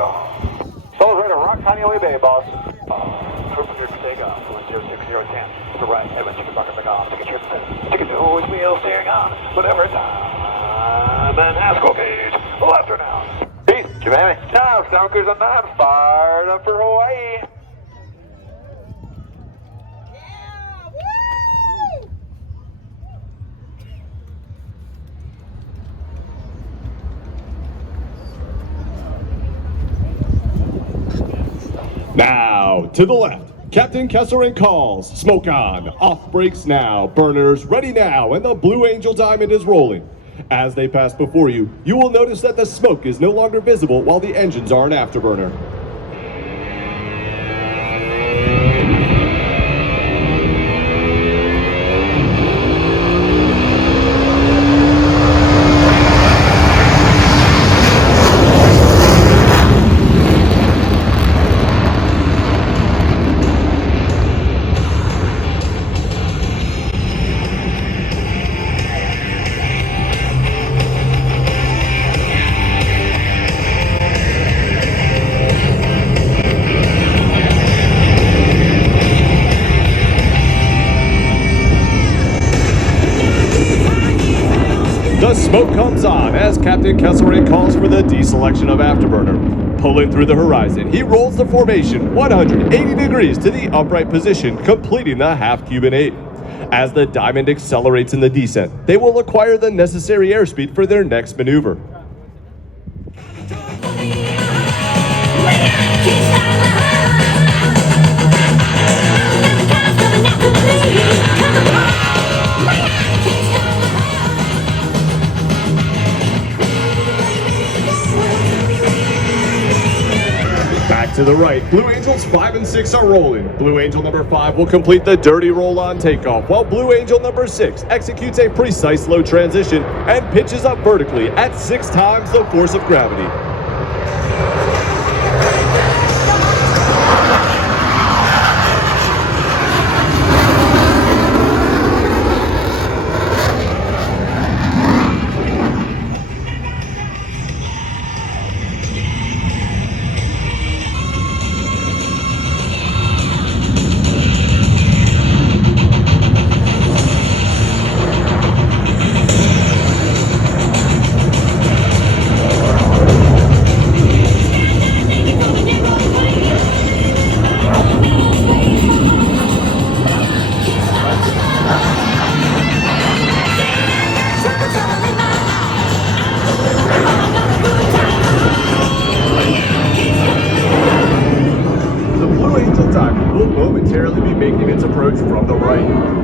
Soul's ready to rock Kaneohe Bay, boss. Approval here for takeoff. 106010. To right, headwind, chicken bucket back on. Ticket trip, ticket to always wheel, steering on. Whatever time. And Haskell gauge. Left her now. Peace, Jimmy. Now, Stonkers on 9, fired up for Hawaii. Now, to the left, Captain Kesselring calls. Smoke on, off brakes now, burners ready now, and the Blue Angel Diamond is rolling. As they pass before you, you will notice that the smoke is no longer visible while the engines are an afterburner. The smoke comes on as Captain Kesselring calls for the deselection of afterburner. Pulling through the horizon, he rolls the formation 180 degrees to the upright position, completing the half Cuban 8. As the Diamond accelerates in the descent, they will acquire the necessary airspeed for their next maneuver. Back to the right, Blue Angels 5 and 6 are rolling. Blue Angel number 5 will complete the dirty roll on takeoff, while Blue Angel number 6 executes a precise low transition and pitches up vertically at 6 times the force of gravity. Momentarily be making its approach from the right.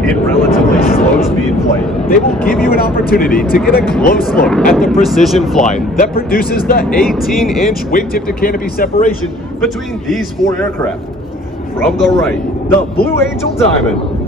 In relatively slow speed flight, they will give you an opportunity to get a close look at the precision flying that produces the 18-inch wingtip to canopy separation between these 4 aircraft. From the right, the Blue Angel Diamond.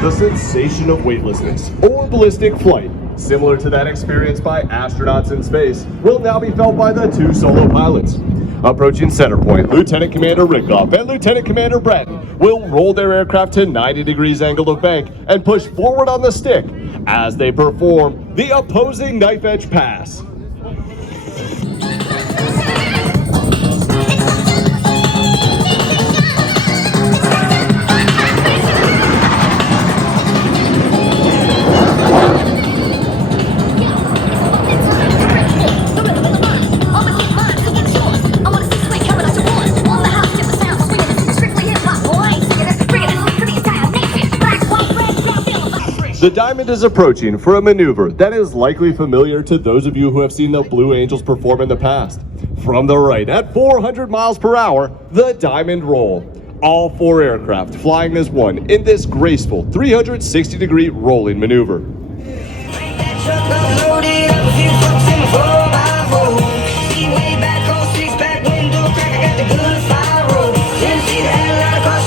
The sensation of weightlessness or ballistic flight, similar to that experienced by astronauts in space, will now be felt by the 2 solo pilots. Approaching center point, Lieutenant Commander Rickoff and Lieutenant Commander Bratton will roll their aircraft to 90 degrees angle of bank and push forward on the stick as they perform the opposing knife edge pass. The Diamond is approaching for a maneuver that is likely familiar to those of you who have seen the Blue Angels perform in the past. From the right, at 400 miles per hour, the Diamond roll. All 4 aircraft flying as one in this graceful 360-degree rolling maneuver. See way back on 6-pack window crack, I got the good fire roll. Didn't see the headlight across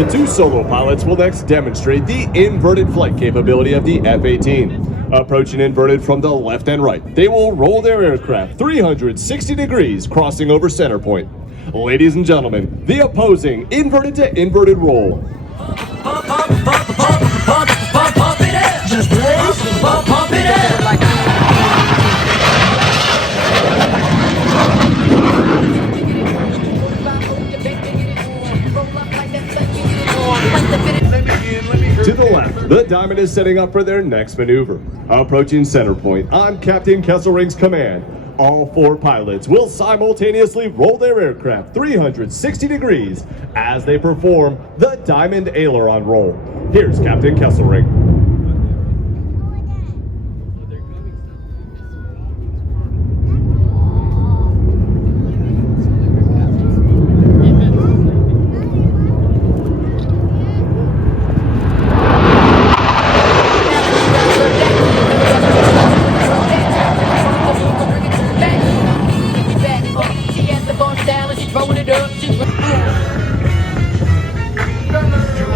The two solo pilots will next demonstrate the inverted flight capability of the F-18. Approaching inverted from the left and right, they will roll their aircraft 360 degrees, crossing over center point. Ladies and gentlemen, the opposing inverted to inverted roll. To the left, the Diamond is setting up for their next maneuver. Approaching center point on Captain Kesselring's command, all four pilots will simultaneously roll their aircraft 360 degrees as they perform the Diamond Aileron roll. Here's Captain Kesselring.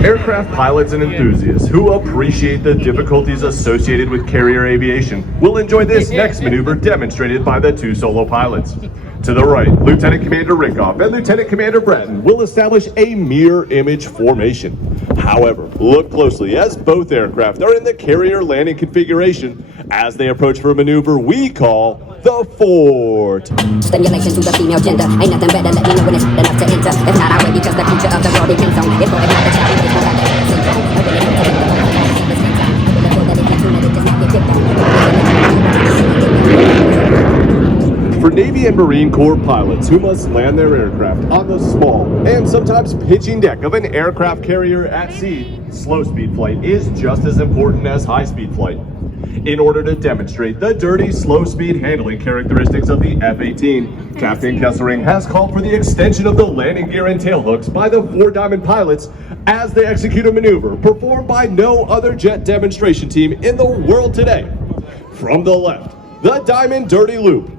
Aircraft pilots and enthusiasts who appreciate the difficulties associated with carrier aviation will enjoy this next maneuver demonstrated by the two solo pilots. To the right, Lieutenant Commander Rickoff and Lieutenant Commander Bratton will establish a mirror image formation. However, look closely as both aircraft are in the carrier landing configuration as they approach for a maneuver we call the Fort. Stimulation to the female gender. Ain't nothing better, let me know when it's enough to enter. If not, I wait because the future of the world depends on it. For every other child, it's more like that syndrome. For Navy and Marine Corps pilots who must land their aircraft on the small and sometimes pitching deck of an aircraft carrier at sea, slow-speed flight is just as important as high-speed flight. In order to demonstrate the dirty, slow-speed handling characteristics of the F-18, Captain Kesselring has called for the extension of the landing gear and tailhooks by the four Diamond pilots as they execute a maneuver performed by no other jet demonstration team in the world today. From the left, the Diamond Dirty Loop.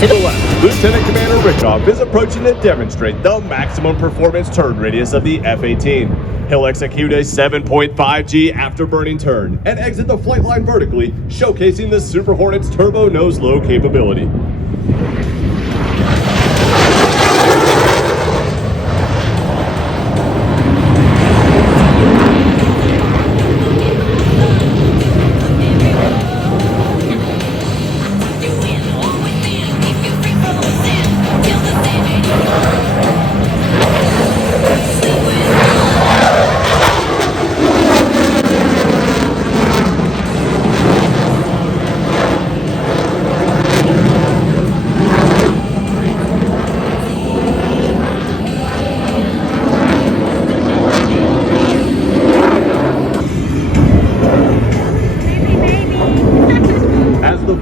To the left, Lieutenant Commander Rickoff is approaching to demonstrate the maximum performance turn radius of the F-18. He'll execute a 7.5G afterburning turn and exit the flight line vertically, showcasing the Super Hornet's turbo nose-low capability.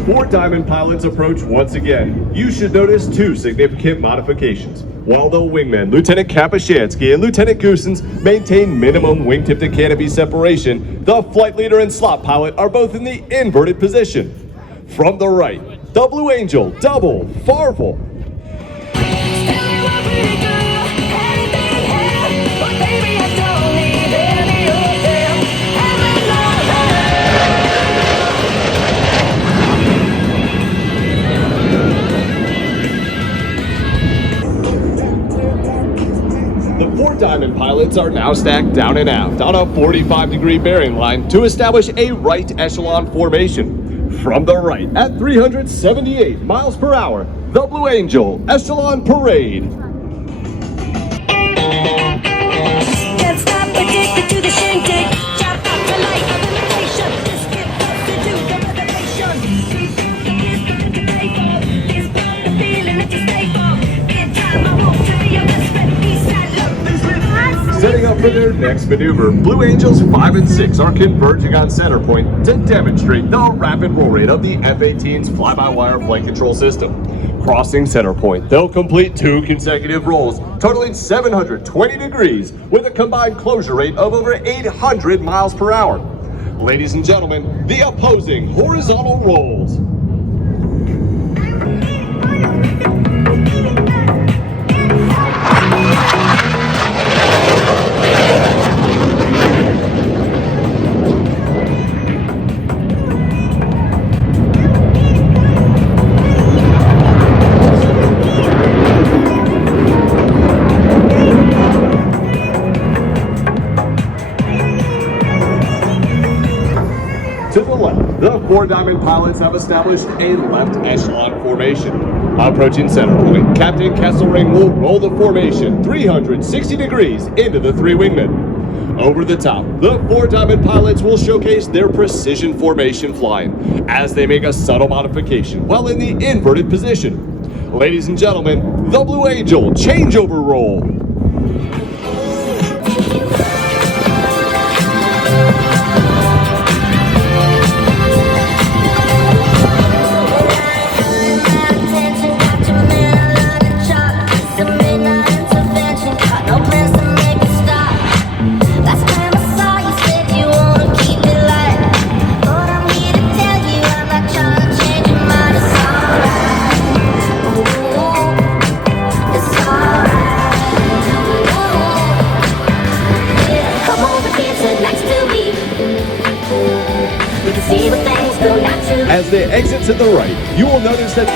Four Diamond pilots approach once again. You should notice two significant modifications. While the wingmen, Lieutenant Kapushansky and Lieutenant Goosens, maintain minimum wingtip to canopy separation, the flight leader and slot pilot are both in the inverted position. From the right, the Blue Angel, double, Farvel. The four Diamond pilots are now stacked down and aft on a 45-degree bearing line to establish a right echelon formation. From the right, at 378 miles per hour, the Blue Angel Echelon Parade. Can't stop the shindig. Shout out the light of imitation. This kid goes to do the reservation. Here's nothing to pay for. It's from the feeling that you stay for. In time, I hope to be your best friend. Eastside love is with us. Setting up for their next maneuver, Blue Angels 5 and 6 are converging on center point to demonstrate the rapid roll rate of the F-18's fly-by-wire flight control system. Crossing center point, they'll complete 2 consecutive rolls, totaling 720 degrees with a combined closure rate of over 800 miles per hour. Ladies and gentlemen, the opposing horizontal rolls. To the left, the 4 diamond pilots have established a left echelon formation. Approaching center point, Captain Kesselring will roll the formation 360 degrees into the 3 wingmen. Over the top, the 4 diamond pilots will showcase their precision formation flying as they make a subtle modification while in the inverted position. Ladies and gentlemen, the Blue Angel changeover roll. As they exit to the right, you will notice that